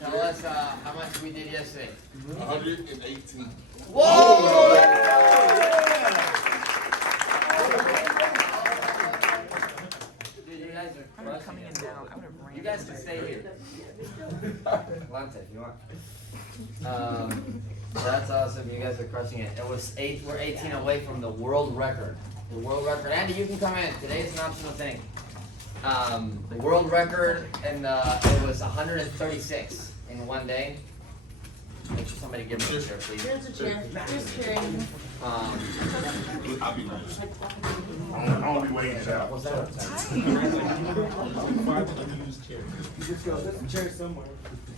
Tell us how much we did yesterday. 118. Whoa! Dude, you guys are crushing it. You guys can stay here. Lance, if you want. That's awesome. You guys are crushing it. It was we're 18 away from the world record. The world record. Andy, you can come in. Today is an optional thing. The world record, and it was 136 in one day. Make sure somebody give me a chair, please. Here's a chair. Here's a chair. I'll be nice. I'll be waiting it out. What's that?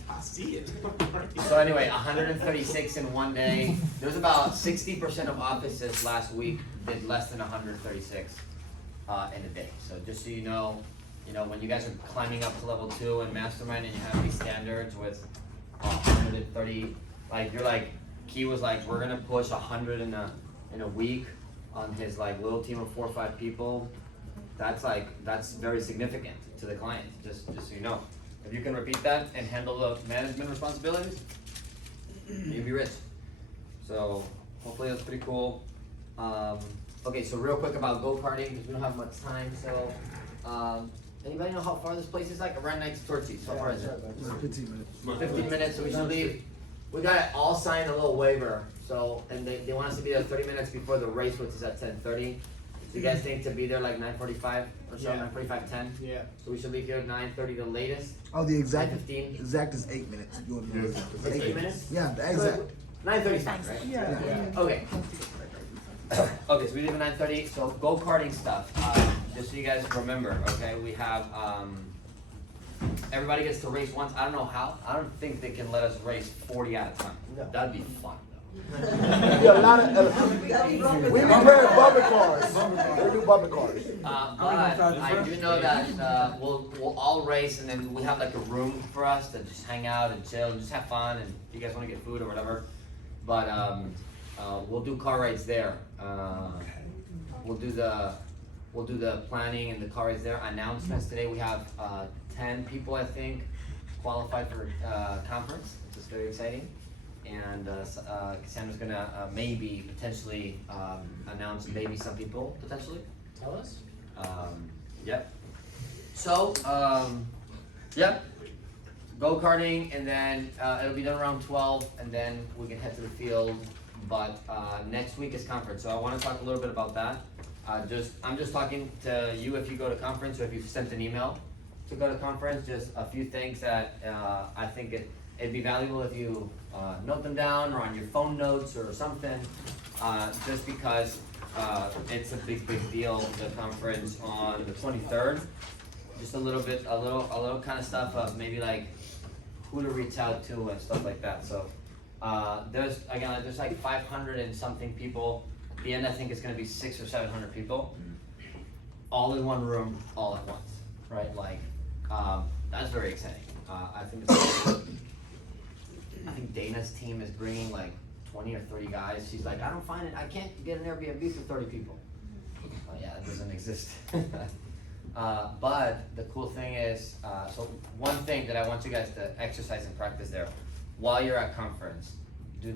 I see it. So anyway, 136 in one day. There's about 60% of offices last week did less than 136 in a day. So just so you know, when you guys are climbing up to level 2 in Mastermind and you have these standards with 130, like you're like, Key was like, we're gonna push 100 in a week on his like little team of 4 or 5 people. That's very significant to the client. Just so you know. If you can repeat that and handle the management responsibilities, you'll be rich. So hopefully that's pretty cool. Okay, so real quick about go-karting, because we don't have much time. So anybody know how far this place is? Like around 9 to Torchies. How far is it? 15 minutes. 15 minutes, so we should leave. We got it all signed a little waiver. So, and they want us to be there 30 minutes before the race, which is at 10:30. So you guys think to be there like 9:45 or so, 9:45, 10? Yeah. So we should leave here at 9:30 the latest? Oh, the exact 9:15? exact is 8 minutes. You want to know Yes. exact. 8 minutes? Yeah, the exact. 9:35, right? Yeah. Okay. Okay, so we leave at 9:30. So go-karting stuff. Just so you guys remember, okay, we have everybody gets to race once. I don't know how. I don't think they can let us race 40 at a time. That'd be fun. Yeah, a lot of. We be playing bumper cars. We do bumper cars. But I do know that we'll all race, and then we have like a room for us to just hang out and chill and just have fun. And if you guys want to get food or whatever, but we'll do car rides there. We'll do the planning and the car rides there. Announcements today. We have 10 people, I think, qualified for conference, which is very exciting. And Cassandra's gonna maybe potentially announce maybe some people potentially. Tell us. Yep. So yep. Go-karting, and then it'll be done around 12, and then we can head to the field. But next week is conference, so I want to talk a little bit about that. I'm just talking to you if you go to conference or if you've sent an email to go to conference. Just a few things that I think it'd be valuable if you note them down or on your phone notes or something. Just because it's a big deal. The conference on the 23rd. Just a little kind of stuff of maybe like who to reach out to and stuff like that. So there's like 500 and something people. At the end, I think it's going to be 600 or 700 people, all in one room, all at once, right? Like that's very exciting. I think Dana's team is bringing like 20 or 30 guys. She's like, I can't get an Airbnb for 30 people. Yeah, that doesn't exist. But the cool thing is, so one thing that I want you guys to exercise and practice there, while you're at conference, you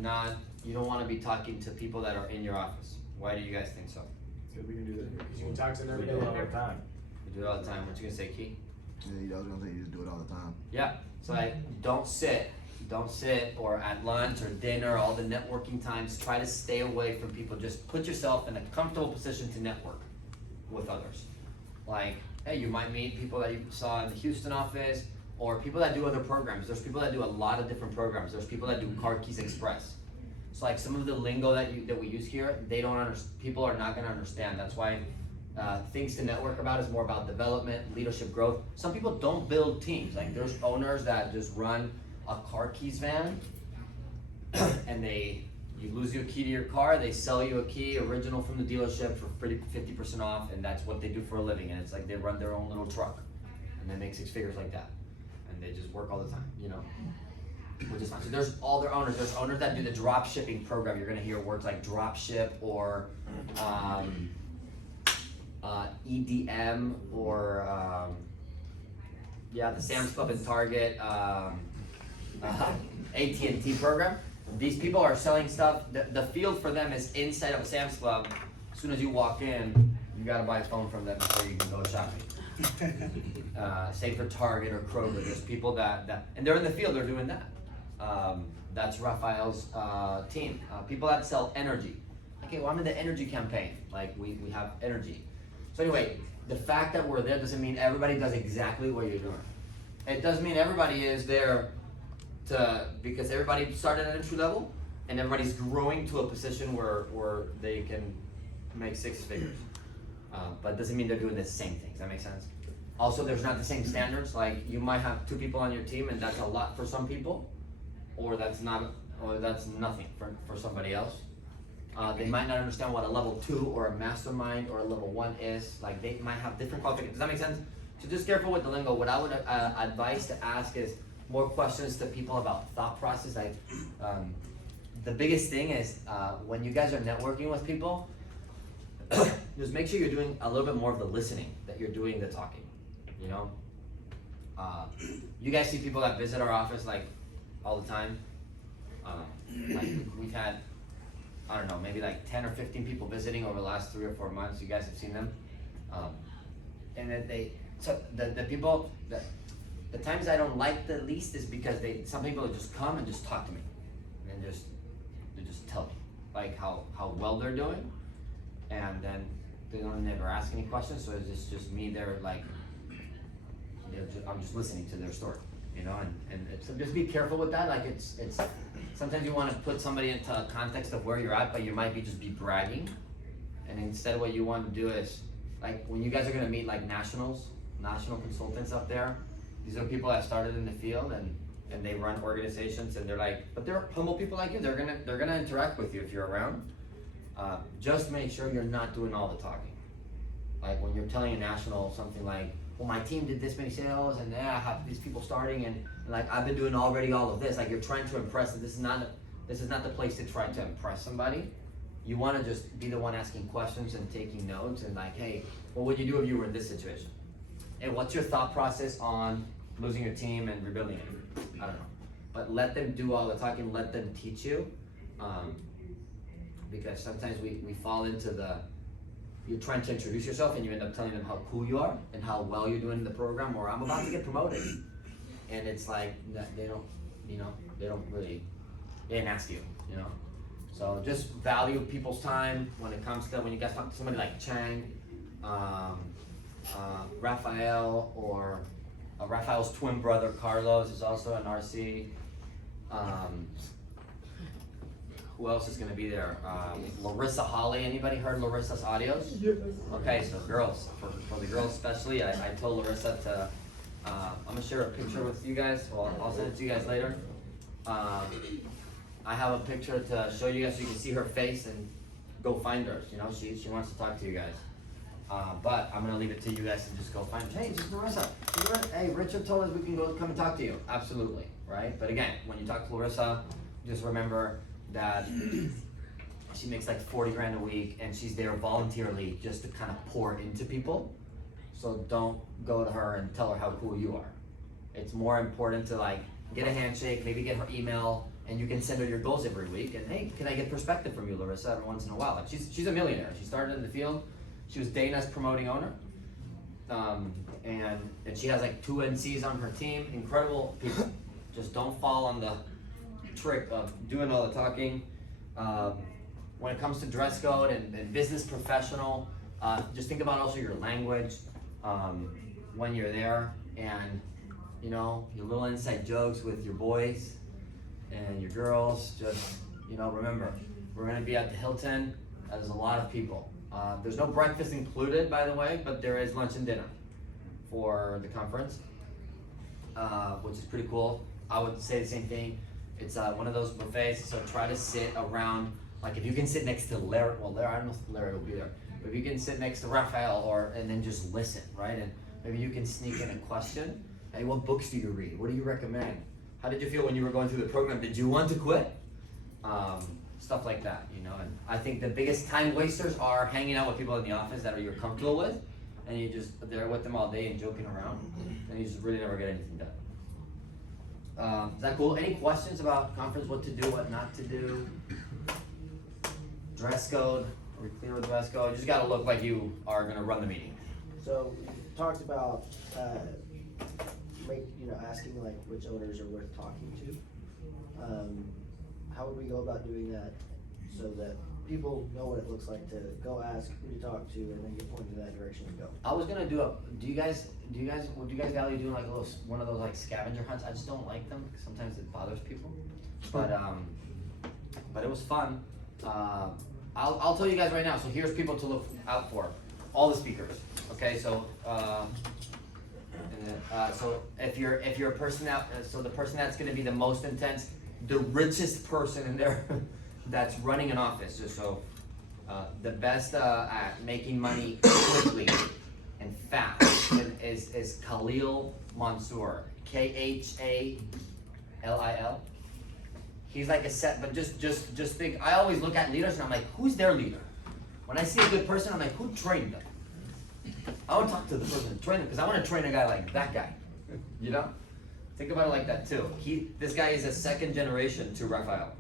don't want to be talking to people that are in your office. Why do you guys think so? We can do that. Because you can talk to them every day, all the time. We do it all the time. What you gonna say, Key? Yeah, I was gonna say you just do it all the time. Yeah. So don't sit or at lunch or dinner, all the networking times. Try to stay away from people. Just put yourself in a comfortable position to network with others. Like, hey, you might meet people that you saw in the Houston office, or people that do other programs. There's people that do a lot of different programs. There's people that do Card Keys Express. So like some of the lingo that we use here, people are not gonna understand. That's why things to network about is more about development, leadership, growth. Some people don't build teams. Like there's owners that just run a car keys van, and you lose your key to your car, they sell you a key original from the dealership for 50% off, and that's what they do for a living. And it's like they run their own little truck, and they make 6 figures like that, and they just work all the time, which is fine. So there's all their owners. There's owners that do the drop shipping program. You're gonna hear words like drop ship or EDM or the Sam's Club and Target. AT&T program. These people are selling stuff. The field for them is inside of a Sam's Club. As soon as you walk in, you gotta buy a phone from them before you can go shopping. Say for Target or Kroger, there's people that and they're in the field, they're doing that. That's Raphael's team. People that sell energy. Okay, well, I'm in the energy campaign. Like we have energy. So anyway, the fact that we're there doesn't mean everybody does exactly what you're doing. It does mean everybody is there because everybody started at entry level and everybody's growing to a position where they can make 6 figures. But it doesn't mean they're doing the same things. That makes sense? Also, there's not the same standards. Like you might have 2 people on your team and that's a lot for some people, or that's nothing for somebody else. They might not understand what a level 2 or a mastermind or a level 1 is. Like they might have different qualifications. Does that make sense? So just careful with the lingo. What I would advise to ask is more questions to people about thought process. Like the biggest thing is when you guys are networking with people, just make sure you're doing a little bit more of the listening, that you're doing the talking, you know? You guys see people that visit our office like all the time. Like we've had, I don't know, maybe like 10 or 15 people visiting over the last 3 or 4 months. You guys have seen them. And then the people, the times I don't like the least is because some people just come and just talk to me. And they just tell me like how well they're doing. And then they don't never ask any questions, so it's just me there like, I'm just listening to their story, you know, and so just be careful with that. Like it's sometimes you want to put somebody into a context of where you're at, but you might just be bragging. And instead what you want to do is, like when you guys are gonna meet like national consultants up there, these are people that started in the field and they run organizations and they're like, but they're humble people like you, they're gonna interact with you if you're around. Just make sure you're not doing all the talking. Like when you're telling a national something like, well, my team did this many sales and I have these people starting and like I've been doing already all of this. Like you're trying to impress them. This is not the place to try to impress somebody. You want to just be the one asking questions and taking notes and like, hey, what would you do if you were in this situation? And what's your thought process on losing your team and rebuilding it? I don't know. But let them do all the talking. Let them teach you. Because sometimes we fall into you're trying to introduce yourself and you end up telling them how cool you are and how well you're doing in the program, or I'm about to get promoted. And it's like, they didn't ask you, you know? So just value people's time when you guys talk to somebody like Chang, Raphael, or Raphael's twin brother Carlos is also an RC. Who else is going to be there? Larissa Holly. Anybody heard Larissa's audios? Yes. Okay, so girls, for the girls especially, I told Larissa to, I'm going to share a picture with you guys. Well, I'll send it to you guys later. I have a picture to show you guys so you can see her face and go find her. You know, she wants to talk to you guys. But I'm going to leave it to you guys to just go find her. Hey, just Larissa. Hey, Richard told us we can come and talk to you. Absolutely, right? But again, when you talk to Larissa, just remember that she makes like 40 grand a week and she's there voluntarily just to kind of pour into people. So don't go to her and tell her how cool you are. It's more important to like get a handshake, maybe get her email, and you can send her your goals every week. And hey, can I get perspective from you, Larissa, every once in a while? Like she's a millionaire. She started in the field. She was Dana's promoting owner. And she has like 2 NCs on her team. Incredible people. Just don't fall on the trick of doing all the talking. When it comes to dress code and business professional, just think about also your language when you're there, and you know, your little inside jokes with your boys and your girls. Just, you know, remember, we're gonna be at the Hilton. There's a lot of people. There's no breakfast included, by the way, but there is lunch and dinner for the conference, which is pretty cool. I would say the same thing. It's one of those buffets, so try to sit around, like if you can sit next to Larry, I don't know if Larry will be there, but if you can sit next to Raphael and then just listen, right? And maybe you can sneak in a question. Hey, what books do you read? What do you recommend? How did you feel when you were going through the program? Did you want to quit? Stuff like that, you know? And I think the biggest time wasters are hanging out with people in the office that you're comfortable with, and you just, there with them all day and joking around, and you just really never get anything done. Is that cool? Any questions about conference, what to do, what not to do? Dress code, are we clear with dress code? You just gotta look like you are gonna run the meeting. So we talked about, asking like which owners are worth talking to. How would we go about doing that so that people know what it looks like to go ask who to talk to and then get pointed in that direction and go? I was gonna would you guys value doing like one of those like scavenger hunts? I just don't like them, 'cause sometimes it bothers people. But it was fun. I'll tell you guys right now, so here's people to look out for. All the speakers, okay, so, so if you're a person so the person that's gonna be the most intense, the richest person in there that's running an office, just so, the best, at making money quickly and fast is Khalil Mansour, Khalil. He's like a set, but just think, I always look at leaders and I'm like, who's their leader? When I see a good person, I'm like, who trained them? I want to talk to the person who trained them, because I want to train a guy like that guy, you know? Think about it like that too. This guy is a second generation to Raphael.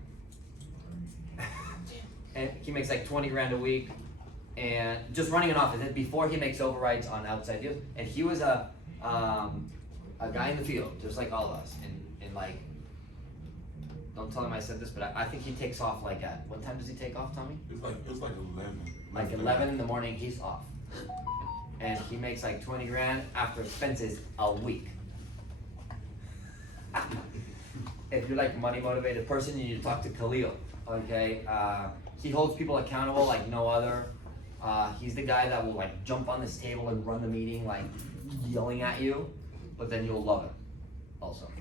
And he makes like 20 grand a week, and just running an office. And before he makes overrides on outside deals, and he was a guy in the field, just like all of us, and like, don't tell him I said this, but I think he takes off like at, what time does he take off, Tommy? It's like 11. Like 11 in the morning, he's off. And he makes like 20 grand after expenses a week. If you're like a money motivated person, you need to talk to Khalil, okay? He holds people accountable like no other. He's the guy that will like jump on this table and run the meeting like yelling at you, but then you'll love him also.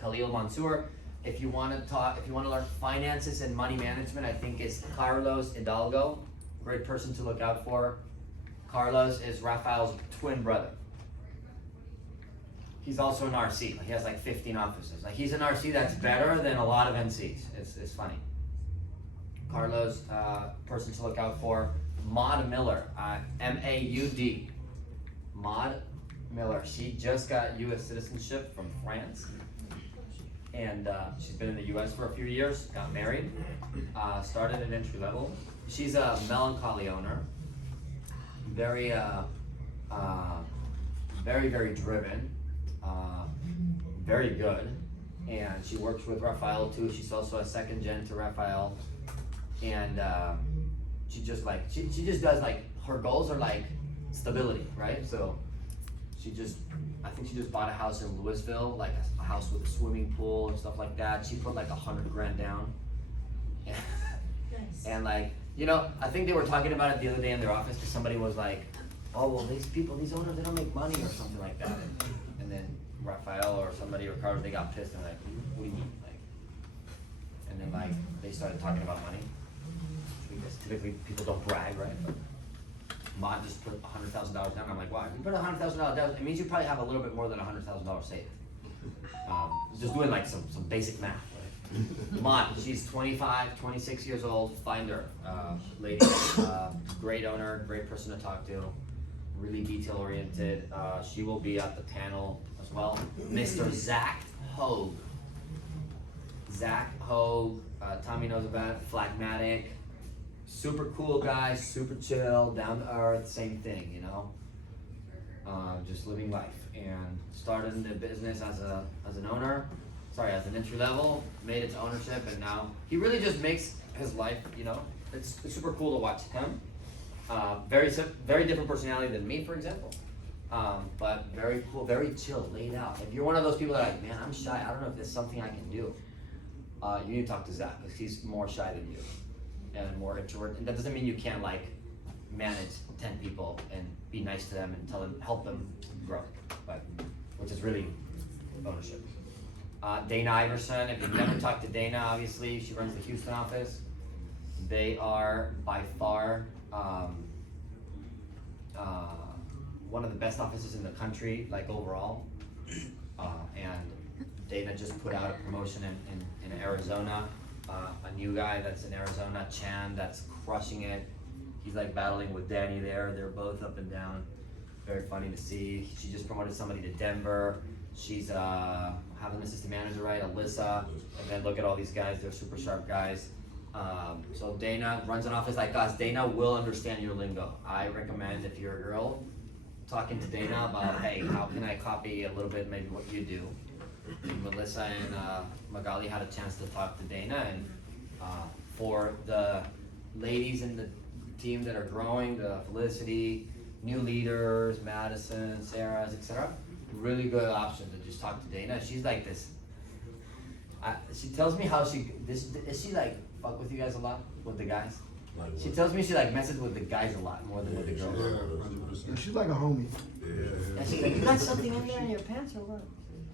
Khalil Mansour, if you want to learn finances and money management, I think is Carlos Hidalgo, great person to look out for. Carlos is Raphael's twin brother. He's also an RC. He has like 15 offices. Like he's an RC that's better than a lot of NCs. It's funny. Carlos, person to look out for. Maud Miller, M-A-U-D. Maud Miller. She just got U.S. citizenship from France. And she's been in the U.S. for a few years, got married, started at entry level. She's a melancholy owner, very, very driven, very good. And she works with Raphael too. She's also a second gen to Raphael. And she just does like, her goals are like stability, right? So I think she just bought a house in Louisville, like a house with a swimming pool and stuff like that. She put like 100 grand down. Nice. And like, you know, I think they were talking about it the other day in their office, because somebody was like, oh, well, these owners, they don't make money or something like that. And then Raphael or somebody or Carlos, they got pissed and like, what do you mean? Like, and then like, they started talking about money. Because typically people don't brag, right? But Maud just put $100,000 down. I'm like, wow, if you put $100,000 down, it means you probably have a little bit more than $100,000 saved. Just doing like some basic math, right? Maud, she's 25, 26 years old. Find her, lady. Great owner, great person to talk to. Really detail oriented. She will be at the panel as well. Mr. Zach Hogue. Zach Hogue, Tommy knows about it. Phlegmatic. Super cool guy, super chill, down to earth, same thing, you know. Just living life, and started in the business as an owner. As an entry level, made it to ownership, and now he really just makes his life, you know. It's super cool to watch him. Very different personality than me, for example. But very cool, very chill, laid out. If you're one of those people that are like, man, I'm shy, I don't know if there's something I can do. You need to talk to Zach, because he's more shy than you. And more introvert, and that doesn't mean you can't like manage 10 people and be nice to them and help them grow, but which is really ownership. Dana Iverson, if you've never talked to Dana, obviously she runs the Houston office. They are by far one of the best offices in the country, like overall. And Dana just put out a promotion in Arizona. A new guy that's in Arizona, Chan, that's crushing it. He's like battling with Danny there. They're both up and down. Very funny to see. She just promoted somebody to Denver. She's have an assistant manager, right, Alyssa, and then look at all these guys, they're super sharp guys. So Dana runs an office like us. Dana will understand your lingo. I recommend if you're a girl, talking to Dana about, hey, how can I copy a little bit maybe what you do. Melissa and Magali had a chance to talk to Dana, and for the ladies in the team that are growing, the Felicity, new leaders, Madison, Sarah's, etc. Really good option to just talk to Dana. She's like this. She tells me how is she like fuck with you guys a lot with the guys? She tells me she like messes with the guys a lot more than with the girls. Yeah, she's like a homie. And she's like, you got something in there in your pants or what?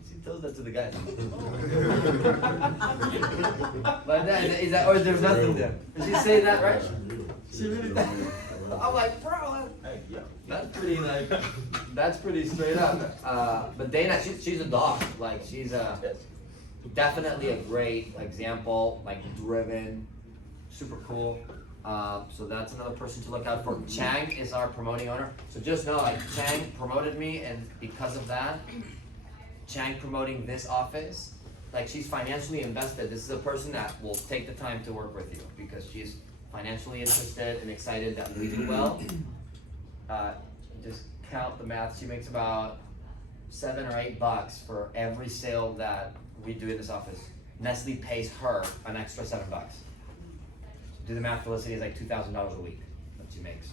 She tells that to the guys. But then, is that, or there's nothing there? Did she say that right? She really does. I'm like, bro, that's pretty like, that's pretty straight up. But Dana, she's a dog. Like she's definitely a great example, like driven, super cool. So that's another person to look out for. Chang is our promoting owner. So just know, like Chang promoted me, and because of that, Chang promoting this office, like she's financially invested. This is a person that will take the time to work with you because she's financially interested and excited that we do well. Just count the math. She makes about $7 or $8 for every sale that we do in this office. Nestle pays her an extra $7. Do the math, Felicity is like $2,000 a week that she makes.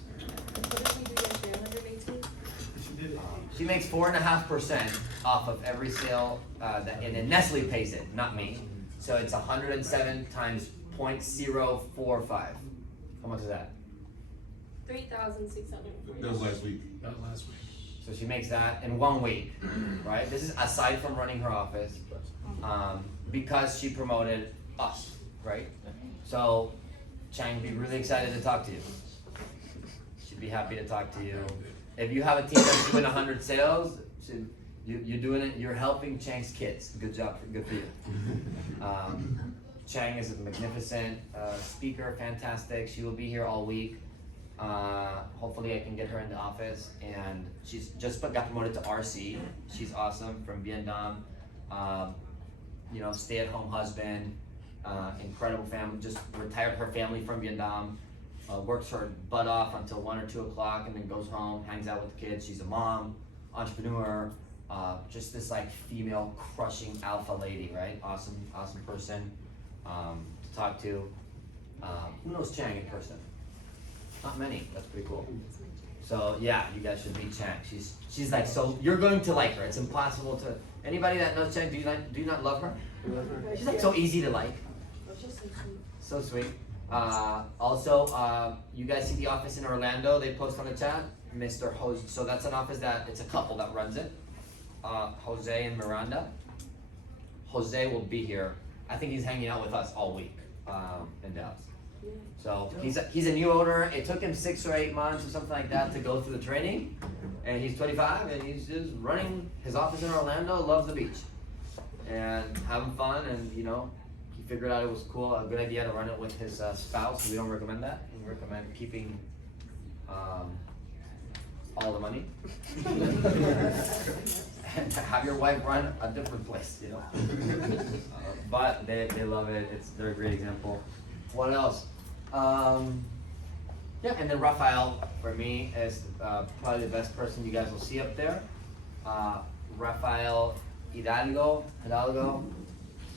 She makes 4.5% off of every sale, and then Nestle pays it, not me. So it's 107 times 0.045. How much is that? 3,640. That was last week. So she makes that in 1 week, right? This is aside from running her office, because she promoted us, right? So Chang would be really excited to talk to you. She'd be happy to talk to you. If you have a team that's doing 100 sales, you're doing it. You're helping Chang's kids. Good job. Good for you. Chang is a magnificent speaker, fantastic. She will be here all week. Hopefully I can get her in the office, and she's just got promoted to RC. She's awesome, from Vietnam. Stay-at-home husband, incredible family, just retired her family from Vietnam, works her butt off until 1 or 2 o'clock and then goes home, hangs out with the kids. She's a mom, entrepreneur, just this like female crushing alpha lady, right? Awesome person to talk to. Who knows Chang in person? Not many. That's pretty cool. So yeah, you guys should meet Chang. She's like, so you're going to like her. It's impossible to. Anybody that knows Chang, do you not love her? She's like so easy to like. So sweet. Also, you guys see the office in Orlando? They post on the chat, Mr. Jose. So that's an office that it's a couple that runs it. Jose and Miranda. Jose will be here. I think he's hanging out with us all week in Dallas. So he's a new owner. It took him 6 or 8 months or something like that to go through the training, and he's 25 and he's just running his office in Orlando. Loves the beach and having fun, and he figured out it was cool, a good idea to run it with his spouse. We don't recommend that. We recommend keeping all the money and to have your wife run a different place, but they love it. They're a great example. What else? And then Raphael, for me, is probably the best person you guys will see up there. Raphael Hidalgo.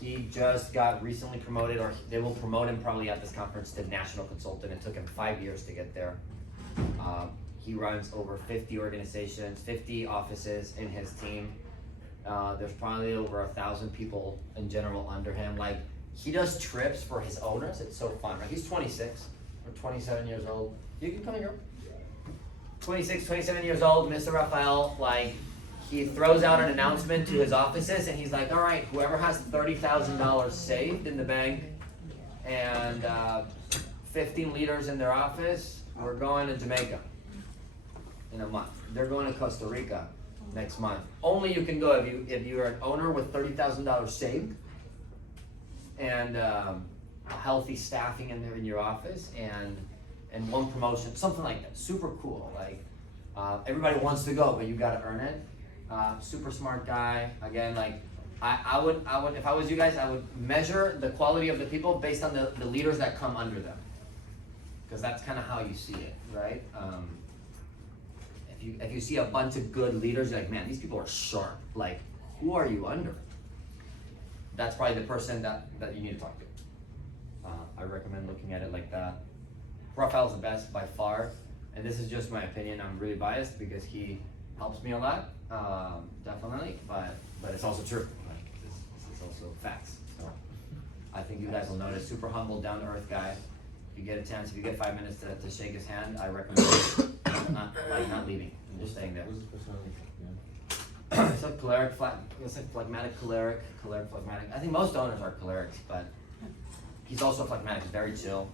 He just got recently promoted, or they will promote him probably at this conference, to national consultant. It took him 5 years to get there. He runs over 50 organizations, 50 offices in his team. There's probably over 1,000 people in general under him. Like, he does trips for his owners. It's so fun, right? He's 26 or 27 years old. You can come here. 26, 27 years old, Mr. Raphael, like, he throws out an announcement to his offices, and he's like, all right, whoever has $30,000 saved in the bank and 15 leaders in their office, we're going to Jamaica in a month. They're going to Costa Rica next month. Only you can go if you're an owner with $30,000 saved and healthy staffing in your office and one promotion, something like that. Super cool. Like everybody wants to go, but you got to earn it. super smart guy. Again, like, I would, if I was you guys, I would measure the quality of the people based on the leaders that come under them. Cause that's kinda how you see it, right? If you see a bunch of good leaders, you're like, man, these people are sharp. Like, who are you under? That's probably the person that you need to talk to. I recommend looking at it like that. Raphael's the best by far, and this is just my opinion. I'm really biased because he helps me a lot, definitely, but it's also true. Like, this is also facts. So I think you guys will notice, super humble, down to earth guy. If you get a chance, if you get 5 minutes to shake his hand, I recommend not leaving and just staying there. It's like choleric, it's like phlegmatic, choleric, phlegmatic. I think most owners are cholerics, but he's also phlegmatic. He's very chill.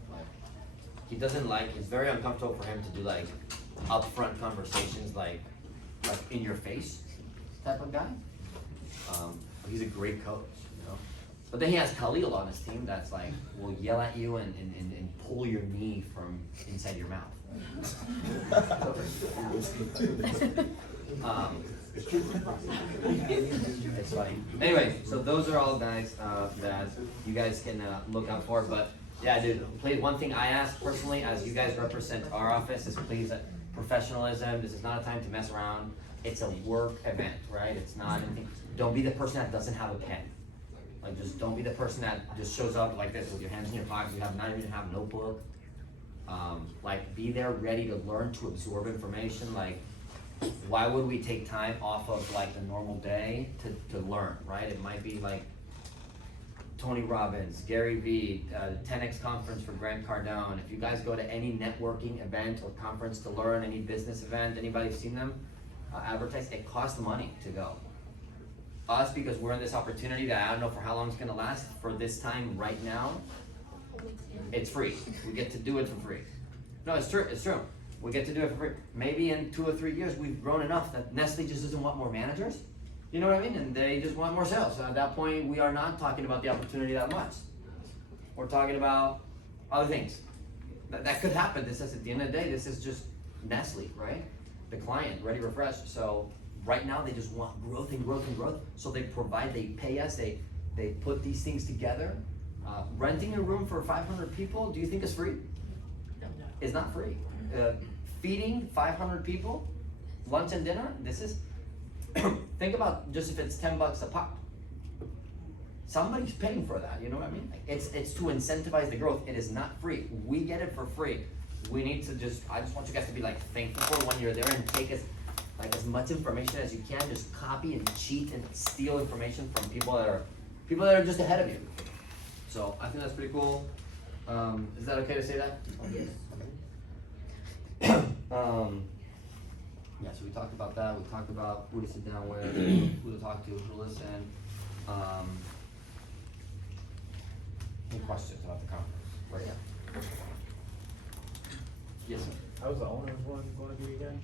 He doesn't like. It's very uncomfortable for him to do like upfront conversations, like in your face type of guy. But he's a great coach, you know. But then he has Khalil on his team that's like will yell at you and pull your knee from inside your mouth. It's funny. Anyway, so those are all guys that you guys can look out for. But yeah, dude, please, one thing I ask personally, as you guys represent our office, is please professionalism. This is not a time to mess around. It's a work event, right? It's not anything. Don't be the person that doesn't have a pen. Like, just don't be the person that just shows up like this with your hands in your pockets. You have not even have a notebook. Like, be there ready to learn, to absorb information. Like, why would we take time off of like the normal day to learn, right? It might be like Tony Robbins, Gary Vee, 10X conference for Grant Cardone. If you guys go to any networking event or conference to learn, any business event, anybody seen them advertised? It costs money to go. Us, because we're in this opportunity that I don't know for how long it's gonna last, for this time right now, it's free. We get to do it for free. No, it's true, it's true. We get to do it for free. Maybe in 2 or 3 years, we've grown enough that Nestle just doesn't want more managers. You know what I mean? And they just want more sales. So at that point, we are not talking about the opportunity that much. We're talking about other things. That could happen. This is, at the end of the day, this is just Nestle, right? The client, ready, refresh. So right now, they just want growth and growth and growth. So they provide, they pay us, they put these things together. Renting a room for 500 people, do you think is free? It's not free. Feeding 500 people, lunch and dinner, this is, think about just if it's $10 a pop. Somebody's paying for that, you know what I mean? It's to incentivize the growth. It is not free. We get it for free. We need to I just want you guys to be like thankful for when you're there and take as much information as you can. Just copy and cheat and steal information from people that are just ahead of you. So I think that's pretty cool. Is that okay to say that? Yes. Yeah, so we talked about that. We talked about who to sit down with, who to talk to, who to listen. Any questions about the conference right now? Yes, sir. How's the owners one going to be again?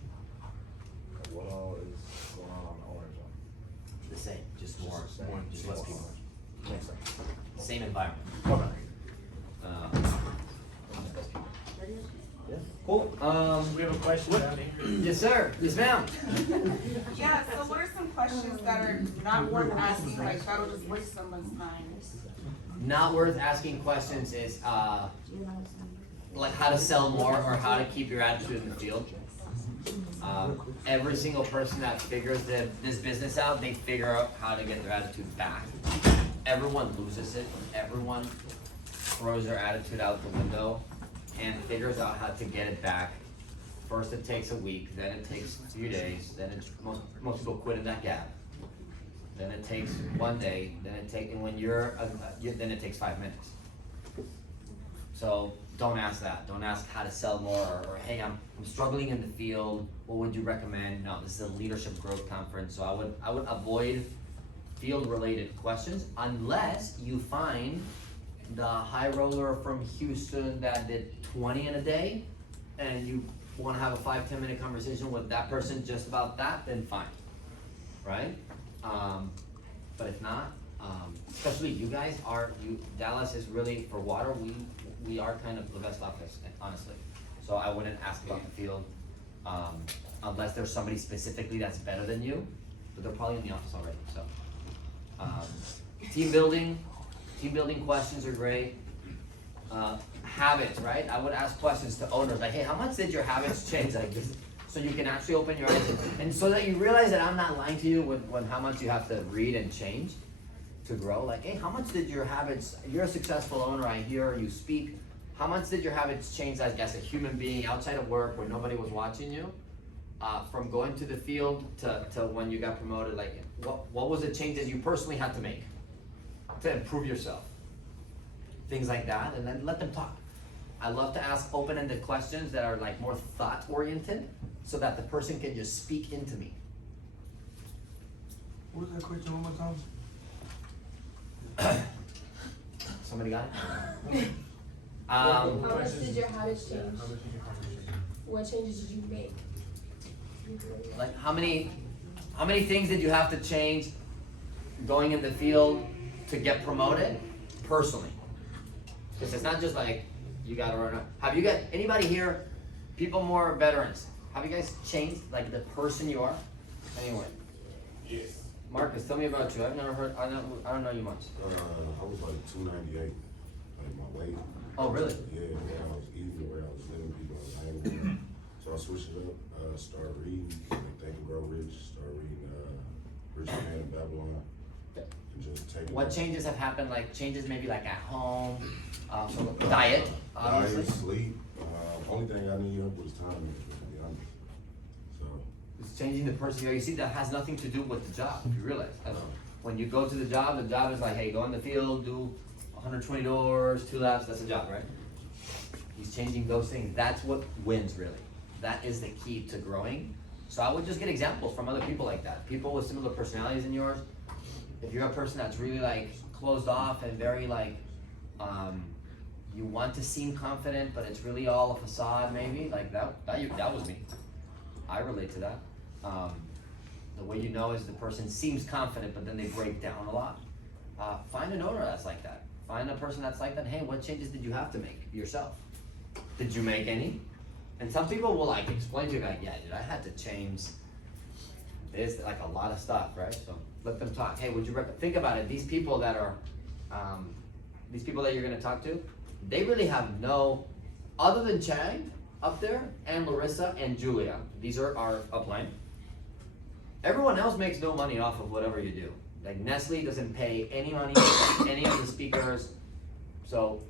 Like, what all is going on the owners one? The same, just more, the same. just less people. Makes sense. Same environment. Okay. Yeah. Cool. We have a question down here. Yes, sir. Yes, ma'am. Yeah, so what are some questions that are not worth asking, like that'll just waste someone's time? Not worth asking questions is like how to sell more or how to keep your attitude in the field. Every single person that figures this business out, they figure out how to get their attitude back. Everyone loses it. Everyone throws their attitude out the window and figures out how to get it back. First it takes a week, then it takes a few days, then most people quit in that gap. Then it takes 1 day, then then it takes 5 minutes. So don't ask that. Don't ask how to sell more or hey, I'm struggling in the field. What would you recommend? No, this is a leadership growth conference, so I would avoid field-related questions unless you find the high roller from Houston that did 20 in a day, and you want to have a 5-10 minute conversation with that person just about that, then fine, right? But if not, especially you guys Dallas is really, for water, we are kind of the best office, honestly. So I wouldn't ask about the field, unless there's somebody specifically that's better than you. but they're probably in the office already, so. Team building questions are great. Habits, right? I would ask questions to owners, like, hey, how much did your habits change like this? So you can actually open your eyes, and so that you realize that I'm not lying to you with how much you have to read and change to grow. Like, hey, how much did your habits, you're a successful owner, I hear you speak, how much did your habits change as a human being outside of work where nobody was watching you? From going to the field to when you got promoted, like, what was the changes you personally had to make to improve yourself? Things like that, and then let them talk. I love to ask open-ended questions that are like more thought-oriented so that the person can just speak into me. What was that question one more time? Somebody got it? How much did your habits change? What changes did you make? Like how many things did you have to change going in the field to get promoted personally? Because it's not just like you gotta run up. Have you got anybody here, people more veterans, have you guys changed like the person you are? Anyway. Yes. Marcus, tell me about you. I've never heard, I don't know you much. I was like 298, like my weight. Oh, really? Yeah, I was eating where I was living, people I was hanging with. So I switched it up, started reading, like Think and Grow Rich, started reading Rich Man in Babylon, and just taking. What changes have happened, like changes maybe like at home, so diet, obviously? Diet, sleep, only thing I need help was time management, to be honest. So. It's changing the person you are. You see, that has nothing to do with the job, if you realize. When you go to the job is like, hey, go in the field, do 120 doors, 2 laps, that's a job, right? He's changing those things. That's what wins, really. That is the key to growing. So I would just get examples from other people like that. People with similar personalities in yours. If you're a person that's really like closed off and very like, you want to seem confident, but it's really all a facade maybe, like that was me. I relate to that. The way you know is the person seems confident, but then they break down a lot. Find an owner that's like that. Find a person that's like that. Hey, what changes did you have to make yourself? Did you make any? And some people will like explain to you like, yeah, dude, I had to change this, like a lot of stuff, right? So let them talk. Hey, would you think about it? These people that are, these people that you're gonna talk to, they really have no, other than Chang up there and Larissa and Julia, these are our upline. Everyone else makes no money off of whatever you do. Like Nestle doesn't pay any money to any of the speakers. So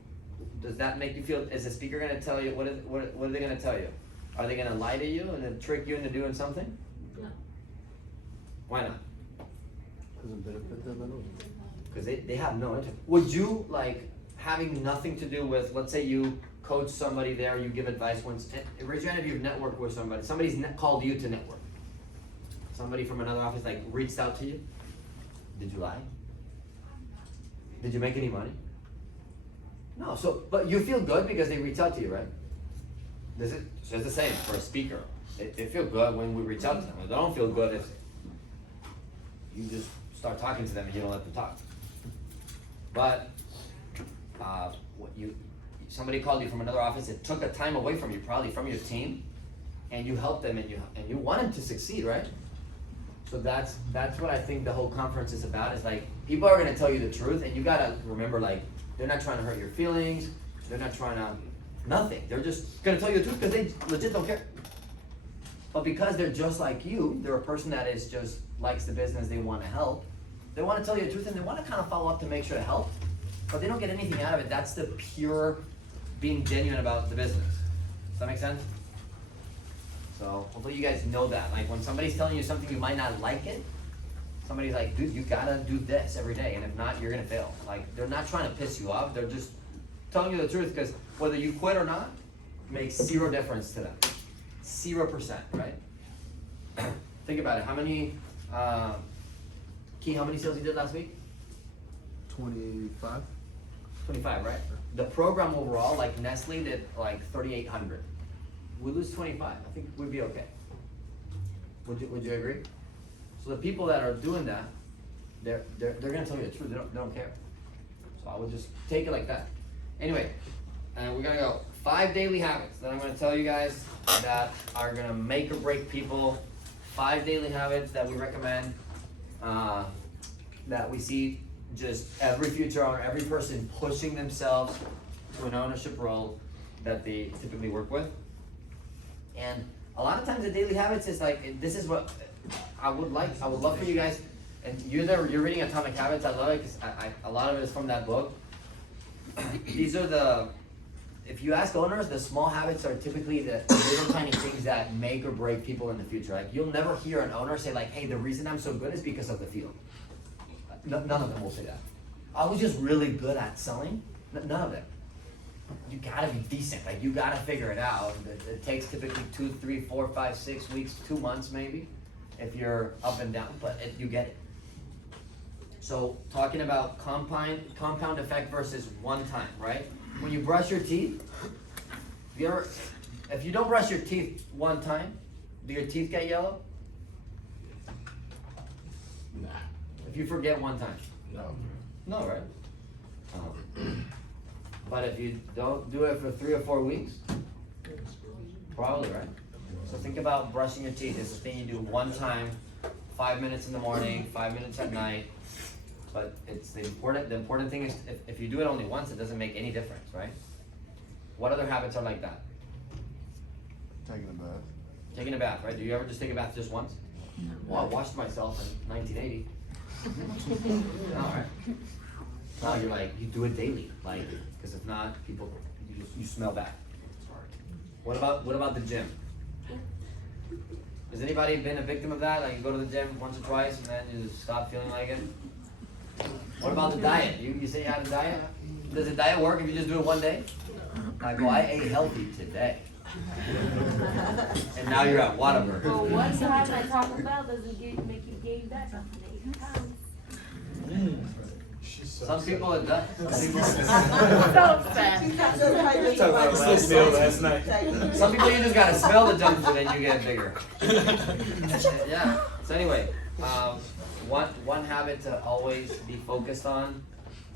does that make you feel, is the speaker gonna tell you, what are they gonna tell you? Are they gonna lie to you and then trick you into doing something? No. Why not? Doesn't benefit them at all. Because they have no interest. Would you, like, having nothing to do with, let's say you coach somebody there, you give advice once, raise your hand if you've networked with somebody, somebody's called you to network. Somebody from another office like reached out to you. Did you lie? Did you make any money? No, so, but you feel good because they reach out to you, right? So it's the same for a speaker. They feel good when we reach out to them. They don't feel good if you just start talking to them and you don't let them talk. But somebody called you from another office, it took a time away from you, probably from your team, and you helped them and you want them to succeed, right? So that's what I think the whole conference is about, is like, people are gonna tell you the truth, and you gotta remember, like, they're not trying to hurt your feelings, they're not trying to, nothing. They're just gonna tell you the truth because they legit don't care. But because they're just like you, they're a person that is just likes the business, they wanna help, they wanna tell you the truth and they wanna kind of follow up to make sure to help, but they don't get anything out of it. That's the pure being genuine about the business. Does that make sense? So hopefully you guys know that. Like when somebody's telling you something, you might not like it. Somebody's like, dude, you gotta do this every day, and if not, you're gonna fail. Like they're not trying to piss you off. They're just telling you the truth, because whether you quit or not makes zero difference to them. 0%, right? Think about it. How many, Key, how many sales you did last week? 25. 25, right? The program overall, like Nestle did like 3,800. We lose 25. I think we'd be okay. Would you agree? So the people that are doing that, they're gonna tell you the truth. They don't care. So I would just take it like that. Anyway, and we're gonna go 5 daily habits that I'm gonna tell you guys that are gonna make or break people. 5 daily habits that we recommend. that we see just every future owner, every person pushing themselves to an ownership role that they typically work with. And a lot of times the daily habits is like, this is what I would love for you guys, and you're reading Atomic Habits, I love it, because a lot of it is from that book. These are if you ask owners, the small habits are typically the little tiny things that make or break people in the future. Like, you'll never hear an owner say like, hey, the reason I'm so good is because of the field. None of them will say that. I was just really good at selling. None of them. You gotta be decent. Like, you gotta figure it out. It takes typically 2, 3, 4, 5, 6 weeks, 2 months maybe, if you're up and down, but you get it. So talking about compound effect versus one time, right? When you brush your teeth, if you don't brush your teeth one time, do your teeth get yellow? Nah. If you forget one time. No. No, right? But if you don't do it for 3 or 4 weeks, probably, right? So think about brushing your teeth. It's a thing you do one time, 5 minutes in the morning, 5 minutes at night. But it's the important thing is if you do it only once, it doesn't make any difference, right? What other habits are like that? Taking a bath. Taking a bath, right? Do you ever just take a bath just once? Well, I washed myself in 1980. No, right? No, you're like, you do it daily, like, because if not, you smell bad. What about the gym? Has anybody been a victim of that? Like, you go to the gym once or twice and then you just stop feeling like it? What about the diet? You say you had a diet? Does the diet work if you just do it one day? Like, well, I ate healthy today. And now you're at Whataburger. Well, one time at Taco Bell doesn't make you gain back after 8 pounds. Some people it does. Some people, some people you just gotta smell the junk food and you get bigger. Yeah. So anyway, one habit to always be focused on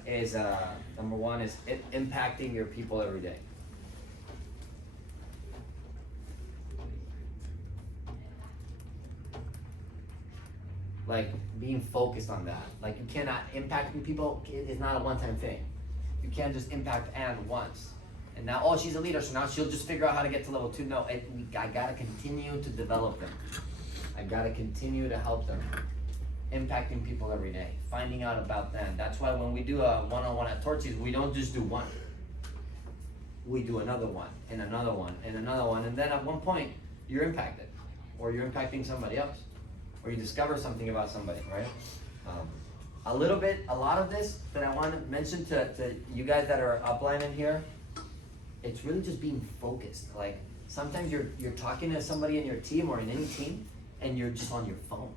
is number one is impacting your people every day. Like, being focused on that. Like, you cannot impacting people is not a one-time thing. You can't just impact Ann once. And now, oh, she's a leader, so now she'll just figure out how to get to level 2. No, I gotta continue to develop them. I gotta continue to help them. Impacting people every day. Finding out about them. That's why when we do a one-on-one at Torchy's, we don't just do one. We do another one, and another one, and another one, and then at one point, you're impacted. Or you're impacting somebody else. Or you discover something about somebody, right? A lot of this that I want to mention to you guys that are uplining here, it's really just being focused. Like, sometimes you're talking to somebody in your team or in any team, and you're just on your phone.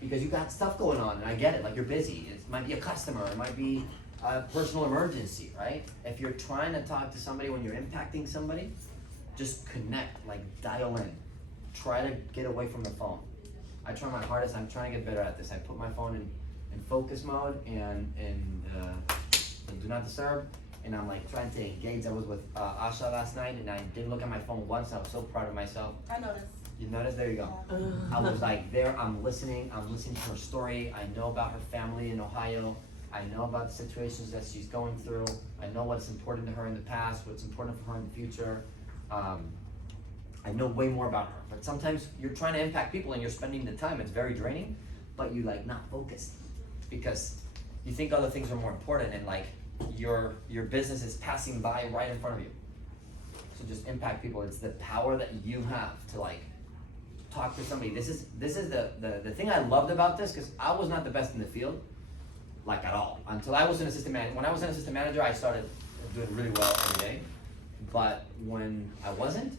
Because you got stuff going on, and I get it, like, you're busy. It might be a customer, it might be a personal emergency, right? If you're trying to talk to somebody when you're impacting somebody, just connect, like, dial in. Try to get away from the phone. I try my hardest. I'm trying to get better at this. I put my phone in focus mode and do not disturb, and I'm like trying to engage. I was with Asha last night, and I didn't look at my phone once. I was so proud of myself. I noticed. You noticed? There you go. I was like there. I'm listening to her story. I know about her family in Ohio. I know about the situations that she's going through. I know what's important to her in the past, what's important for her in the future. I know way more about her, but sometimes you're trying to impact people and you're spending the time, it's very draining, but you like not focused because you think other things are more important and like your business is passing by right in front of you. So just impact people. It's the power that you have to like talk to somebody. This is the thing I loved about this, because I was not the best in the field, like at all, until I was an assistant manager. When I was an assistant manager, I started doing really well every day, but when I wasn't,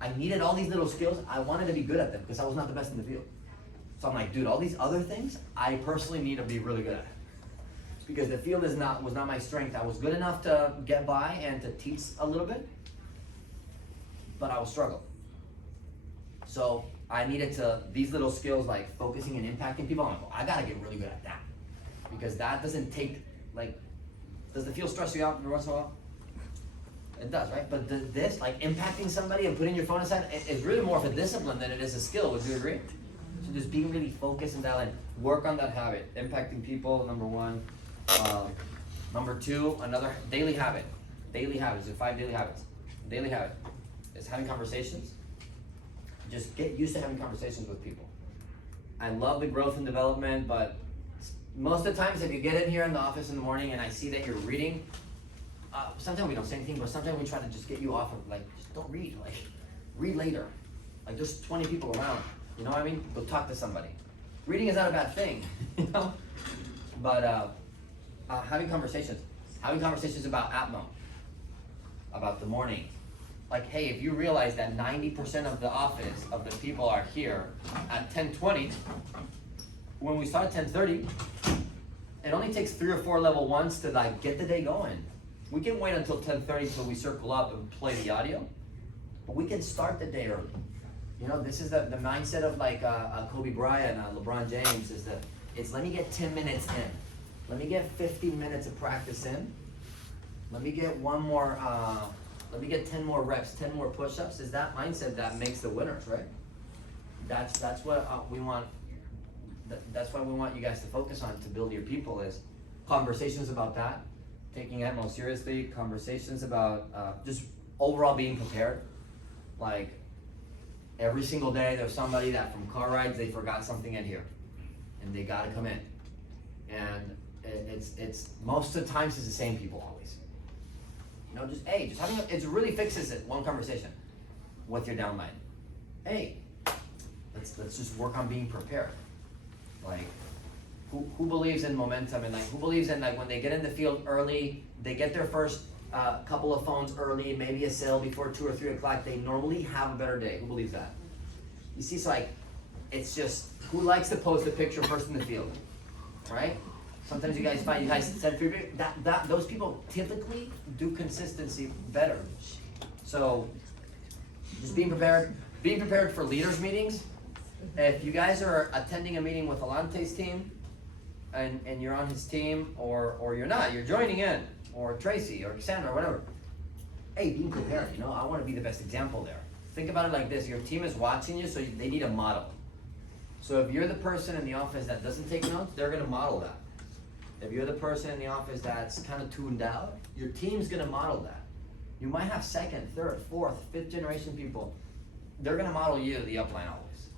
I needed all these little skills. I wanted to be good at them because I was not the best in the field. So I'm like, dude, all these other things, I personally need to be really good at. Because the field was not my strength. I was good enough to get by and to teach a little bit, but I was struggling. So I needed these little skills like focusing and impacting people. I'm like, well, I gotta get really good at that. Because that doesn't take, like, does the field stress you out every once in a while? It does, right? But this, like impacting somebody and putting your phone aside, is really more of a discipline than it is a skill. Would you agree? So just being really focused and dialed in. Work on that habit, impacting people, number one. Number two, another daily habit. Daily habits, there are 5 daily habits. Daily habit is having conversations. Just get used to having conversations with people. I love the growth and development, but most of the times if you get in here in the office in the morning and I see that you're reading, sometimes we don't say anything, but sometimes we try to just get you off of, like, just don't read, like, read later. Like, there's 20 people around, you know what I mean? Go talk to somebody. Reading is not a bad thing, you know? But having conversations about Atmo, about the morning. Like, hey, if you realize that 90% of the office, of the people are here at 10:20, when we start at 10:30, it only takes 3 or 4 level ones to, like, get the day going. We can wait until 10:30 till we circle up and play the audio, but we can start the day early. You know, this is the mindset of, like, Kobe Bryant, LeBron James, it's let me get 10 minutes in. Let me get 15 minutes of practice in. Let me get let me get 10 more reps, 10 more push-ups. Is that mindset that makes the winners, right? That's what we want. That's what we want you guys to focus on to build your people, is conversations about that, taking it most seriously, conversations about just overall being prepared. Like, every single day there's somebody that from car rides, they forgot something in here and they gotta come in. And it's most of the times it's the same people always. You know, just having it really fixes it, one conversation with your downline. Hey, let's just work on being prepared. Like, who believes in momentum, and, like, who believes in, like, when they get in the field early, they get their first couple of phones early, maybe a sale before 2 or 3 o'clock, they normally have a better day. Who believes that? You see, so, like, it's just, who likes to post a picture first in the field, right? Sometimes you guys send feedback. Those people typically do consistency better. So, just being prepared for leaders meetings. If you guys are attending a meeting with Alante's team, and you're on his team, or you're not, you're joining in, or Tracy, or Cassandra, or whatever. Hey, being prepared, you know, I want to be the best example there. Think about it like this, your team is watching you, so they need a model. So if you're the person in the office that doesn't take notes, they're gonna model that. If you're the person in the office that's kind of tuned out, your team's gonna model that. You might have 2nd, 3rd, 4th, 5th generation people. They're gonna model you, the upline, always.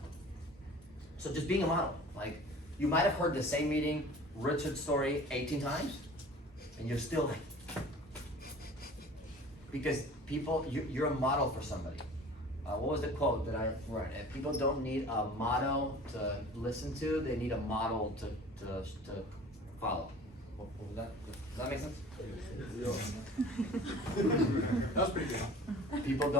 So just being a model. Like, you might have heard the same meeting, Richard's story 18 times, and you're still like, because people, you're a model for somebody. What was the quote that I read? If people don't need a motto to listen to, they need a model to follow. What was that? Does that make sense? That's pretty good. People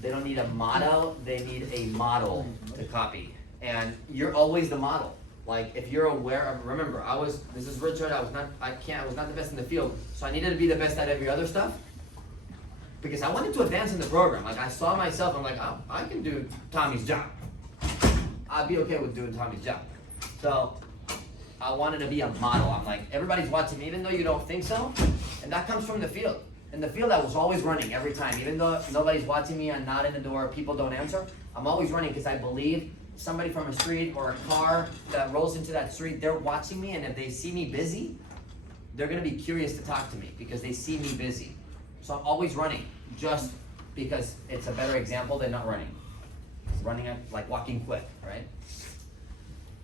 they don't need a motto, they need a model to copy. And you're always the model. Like, if you're aware of, remember, this is Richard, I was not the best in the field, so I needed to be the best at every other stuff. Because I wanted to advance in the program. Like, I saw myself, I'm like, I can do Tommy's job. I'd be okay with doing Tommy's job. So, I wanted to be a model. I'm like, everybody's watching me, even though you don't think so. And that comes from the field. In the field, I was always running every time. Even though nobody's watching me, I'm not in the door, people don't answer, I'm always running because I believe somebody from a street or a car that rolls into that street, they're watching me, and if they see me busy, they're gonna be curious to talk to me because they see me busy. So I'm always running, just because it's a better example than not running. Running, like walking quick, right?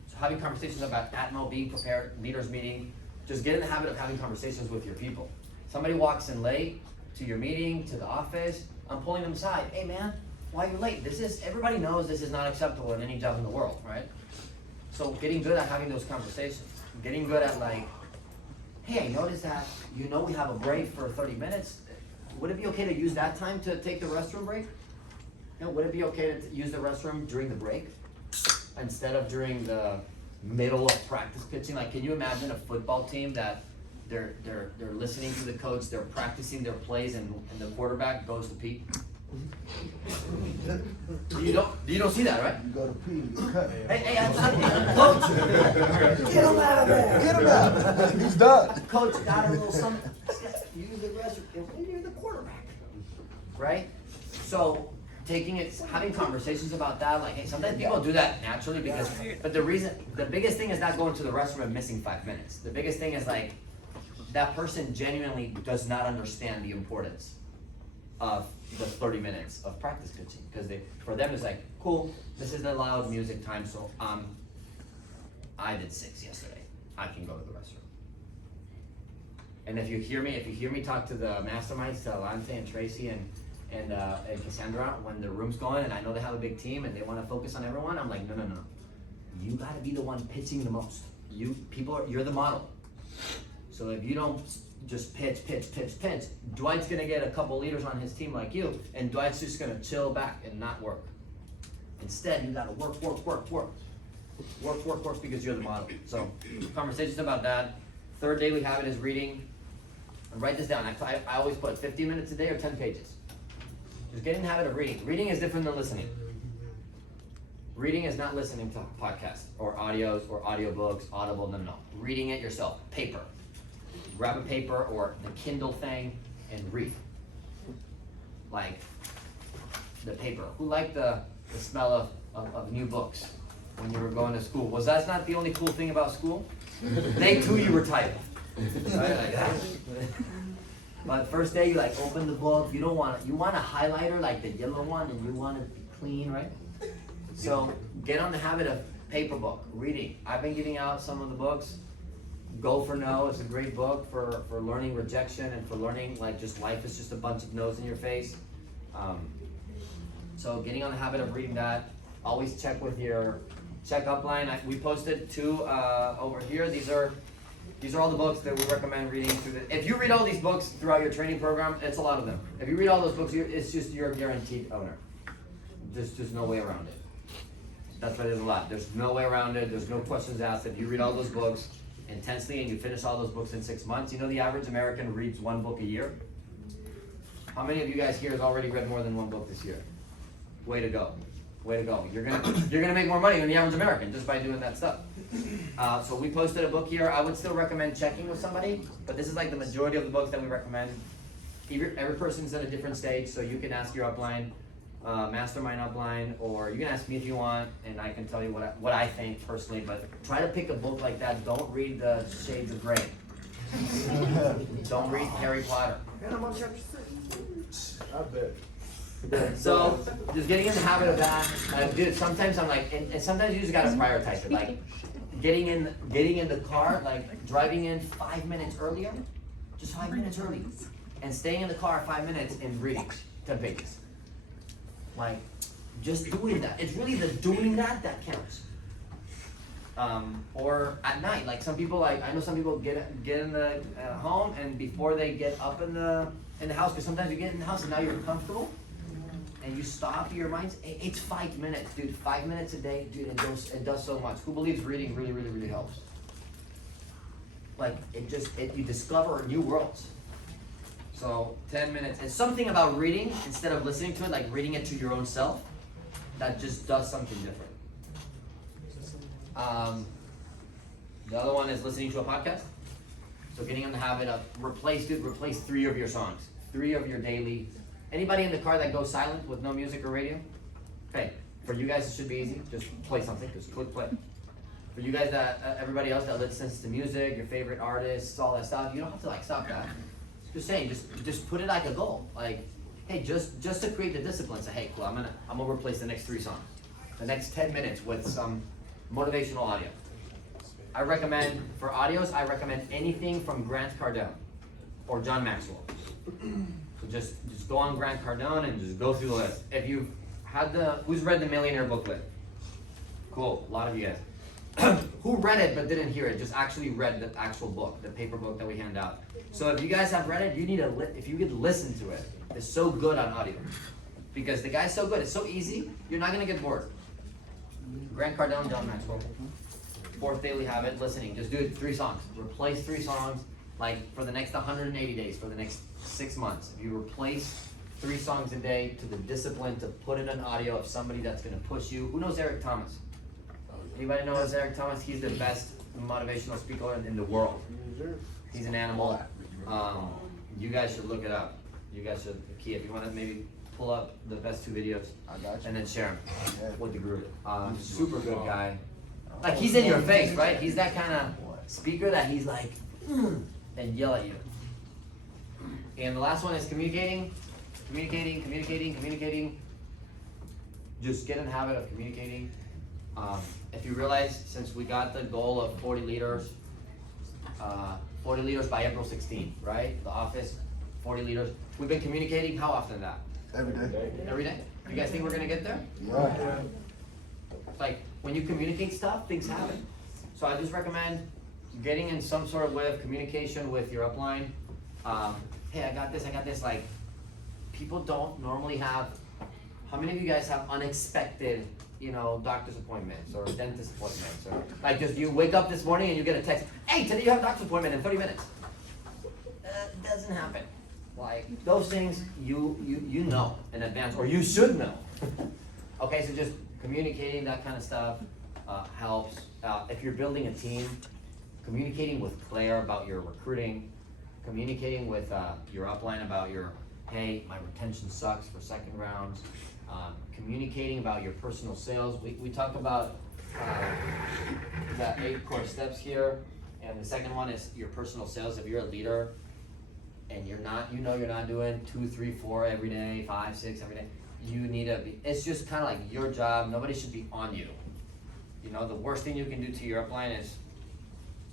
So having conversations about Atmo, being prepared, leaders meeting, just get in the habit of having conversations with your people. Somebody walks in late to your meeting, to the office, I'm pulling them aside. Hey man, why are you late? Everybody knows this is not acceptable in any job in the world, right? So getting good at having those conversations. Getting good at, like, hey, I noticed that, we have a break for 30 minutes. Would it be okay to use that time to take the restroom break? Would it be okay to use the restroom during the break instead of during the middle of practice pitching? Like, can you imagine a football team that they're listening to the coach, they're practicing their plays, and the quarterback goes to pee? You don't see that, right? You go to pee, you cut. Hey, coach! Get him out of there! Get him out. He's done. Coach got a little something. Use the restroom. You're the quarterback, right? So taking it, having conversations about that, like, hey, sometimes people do that naturally because, but the biggest thing is not going to the restroom and missing 5 minutes. The biggest thing is like, that person genuinely does not understand the importance of the 30 minutes of practice pitching, because for them it's like, cool, this isn't allowed music time, so I did 6 yesterday, I can go to the restroom. And if you hear me talk to the masterminds, to Lance and Tracy and Cassandra, when the room's going and I know they have a big team and they want to focus on everyone, I'm like, no. You gotta be the one pitching the most. You're the model. So if you don't just pitch, Dwight's gonna get a couple leaders on his team like you, and Dwight's just gonna chill back and not work. Instead, you gotta work because you're the model. So conversations about that. Third daily habit is reading. And write this down. I always put 15 minutes a day or 10 pages. Just get in the habit of reading. Reading is different than listening. Reading is not listening to podcasts or audios or audiobooks, Audible, no. Reading it yourself, paper. Grab a paper or the Kindle thing and read. Like the paper. Who liked the smell of new books when you were going to school? Was that not the only cool thing about school? Day 2 you were tired. Right? Like that. But first day you like open the book, you want a highlighter like the yellow one and you want it to be clean, right? So get on the habit of paper book, reading. I've been giving out some of the books. Go for No is a great book for learning rejection and for learning like just life is just a bunch of no's in your face. So getting on the habit of reading that. Always check with your checkup line. We posted 2 over here. These are all the books that we recommend reading through if you read all these books throughout your training program, it's a lot of them. If you read all those books, it's just you're a guaranteed owner. There's no way around it. That's why there's a lot. There's no way around it. There's no questions asked. If you read all those books intensely and you finish all those books in 6 months, you know the average American reads 1 book a year? How many of you guys here has already read more than 1 book this year? Way to go. Way to go. You're gonna make more money than the average American just by doing that stuff. So we posted a book here. I would still recommend checking with somebody, but this is like the majority of the books that we recommend. Every person's at a different stage, so you can ask your upline, mastermind upline, or you can ask me if you want, and I can tell you what I think personally, but try to pick a book like that. Don't read the Shades of Grey. Don't read Harry Potter. I bet. So, just getting in the habit of that. Dude, sometimes I'm like, and sometimes you just gotta prioritize it. Like, getting in the car, like driving in 5 minutes earlier, just 5 minutes early, and staying in the car 5 minutes and reading 10 pages. Like, just doing that. It's really the doing that counts. Or at night, like some people, like I know some people get in the home and before they get up in the house, because sometimes you get in the house and now you're comfortable. And you stop your minds. It's 5 minutes, dude. 5 minutes a day, dude. It does so much. Who believes reading really helps? Like you discover new worlds. So 10 minutes. It's something about reading instead of listening to it, like reading it to your own self, that just does something different. The other one is listening to a podcast. So getting in the habit of replace 3 of your songs, 3 of your daily. Anybody in the car that goes silent with no music or radio? Okay, for you guys it should be easy. Just play something, just click play. For you guys everybody else that listens to music, your favorite artists, all that stuff, you don't have to like stop that. Just saying, just put it like a goal. Like, hey, just to create the discipline. Say, hey, cool, I'm gonna replace the next 3 songs, the next 10 minutes with some motivational audio. I recommend for audios. I recommend anything from Grant Cardone or John Maxwell. So just go on Grant Cardone and just go through the list. If you've had who's read the Millionaire Booklet? Cool, a lot of you guys. Who read it but didn't hear it? Just actually read the actual book, the paper book that we hand out. So if you guys have read it, you need if you could listen to it. It's so good on audio because the guy's so good. It's so easy. You're not gonna get bored. Grant Cardone, John Maxwell. 4th daily habit, listening. Just do it 3 songs. Replace 3 songs. Like for the next 180 days, for the next 6 months, if you replace 3 songs a day to the discipline to put in an audio of somebody that's going to push you. Who knows Eric Thomas? Anybody knows Eric Thomas? He's the best motivational speaker in the world. He's an animal. You guys should look it up. You guys should key. If you want to maybe pull up the best 2 videos I got you. and then share them Yeah. with the group. Super good guy. Like he's in your face, right? He's that kind of speaker that he's like, and yell at you. And the last one is communicating. Just get in the habit of communicating. If you realize, since we got the goal of 40 leaders by April 16th, right? The office, 40 leaders. We've been communicating how often that? Every day. Every day? You guys think we're gonna get there? Yeah. Like, when you communicate stuff, things happen. So I just recommend getting in some sort of way of communication with your upline. Hey, I got this, like, people don't normally have, how many of you guys have unexpected, doctor's appointments or dentist appointments? Or like, just you wake up this morning and you get a text, hey, today you have a doctor's appointment in 30 minutes. That doesn't happen. Like, those things you know in advance, or you should know. Okay, so just communicating that kind of stuff helps. If you're building a team, communicating with Claire about your recruiting, communicating with your upline about hey, my retention sucks for second rounds, communicating about your personal sales. We talk about the 8 core steps here, and the second one is your personal sales. If you're a leader and you're not doing 2, 3, 4 every day, 5, 6 every day, you need to be, it's just kind of like your job. Nobody should be on you. The worst thing you can do to your upline is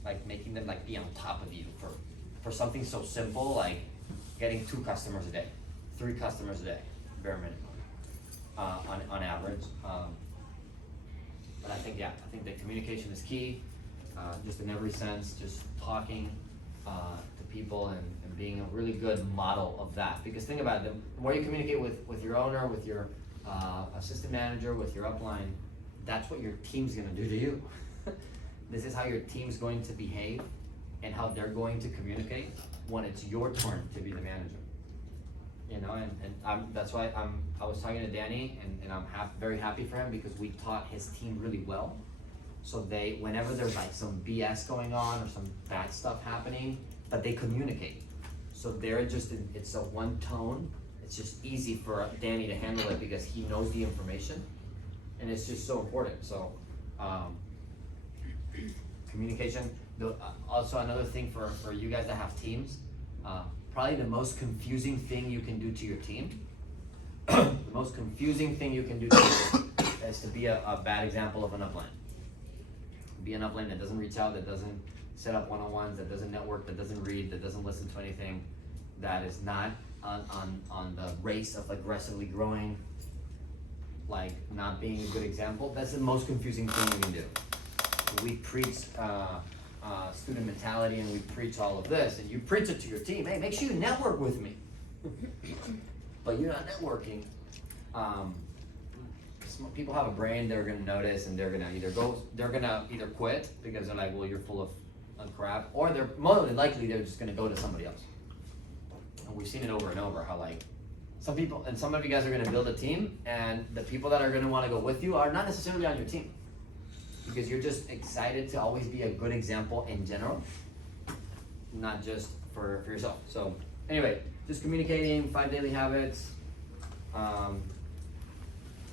like making them like be on top of you for something so simple like getting 2 customers a day, 3 customers a day, bare minimum, on average. But I think that communication is key, just in every sense, just talking to people and being a really good model of that. Because think about it, the more you communicate with your owner, with your assistant manager, with your upline, that's what your team's gonna do to you. This is how your team's going to behave and how they're going to communicate when it's your turn to be the manager. That's why I was talking to Danny, and I'm very happy for him because we taught his team really well. So whenever there's like some BS going on or some bad stuff happening, but they communicate. So it's a one tone. It's just easy for Danny to handle it because he knows the information, and it's just so important. So communication. Also another thing for you guys that have teams, probably the most confusing thing you can do to your team, the most confusing thing you can do to your team is to be a bad example of an upline. Be an upline that doesn't reach out, that doesn't set up one-on-ones, that doesn't network, that doesn't read, that doesn't listen to anything, that is not on the race of aggressively growing, like not being a good example. That's the most confusing thing you can do. We preach student mentality and we preach all of this, and you preach it to your team. Hey, make sure you network with me. But you're not networking. People have a brain, they're gonna notice, and they're gonna either quit because they're like, well, you're full of crap, or they're more than likely they're just gonna go to somebody else. And we've seen it over and over how like some people, and some of you guys are gonna build a team, and the people that are gonna wanna go with you are not necessarily on your team. Because you're just excited to always be a good example in general, not just for yourself. So anyway, just communicating, 5 daily habits.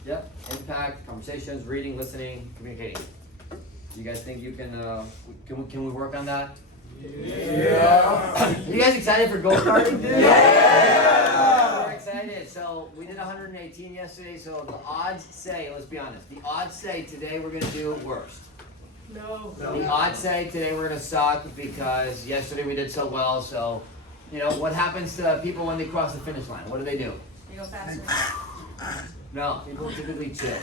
Yep, impact, conversations, reading, listening, communicating. Do you guys think you can we work on that? Yeah. Are you guys excited for goal karting? Yeah! We're excited. So we did 118 yesterday, so the odds say, let's be honest, the odds say today we're gonna do worst. No. The odds say today we're gonna suck because yesterday we did so well, so, what happens to people when they cross the finish line? What do? You go faster. No, people typically chill.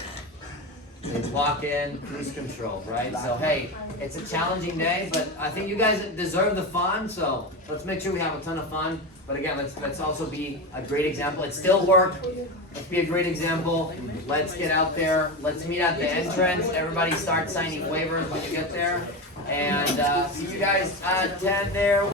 They walk in, cruise control, right? So hey, it's a challenging day, but I think you guys deserve the fun, so let's make sure we have a ton of fun. But again, let's also be a great example. It still worked. Let's be a great example. Let's get out there. Let's meet at the entrance. Everybody start signing waivers when you get there. And see you guys at 10 there.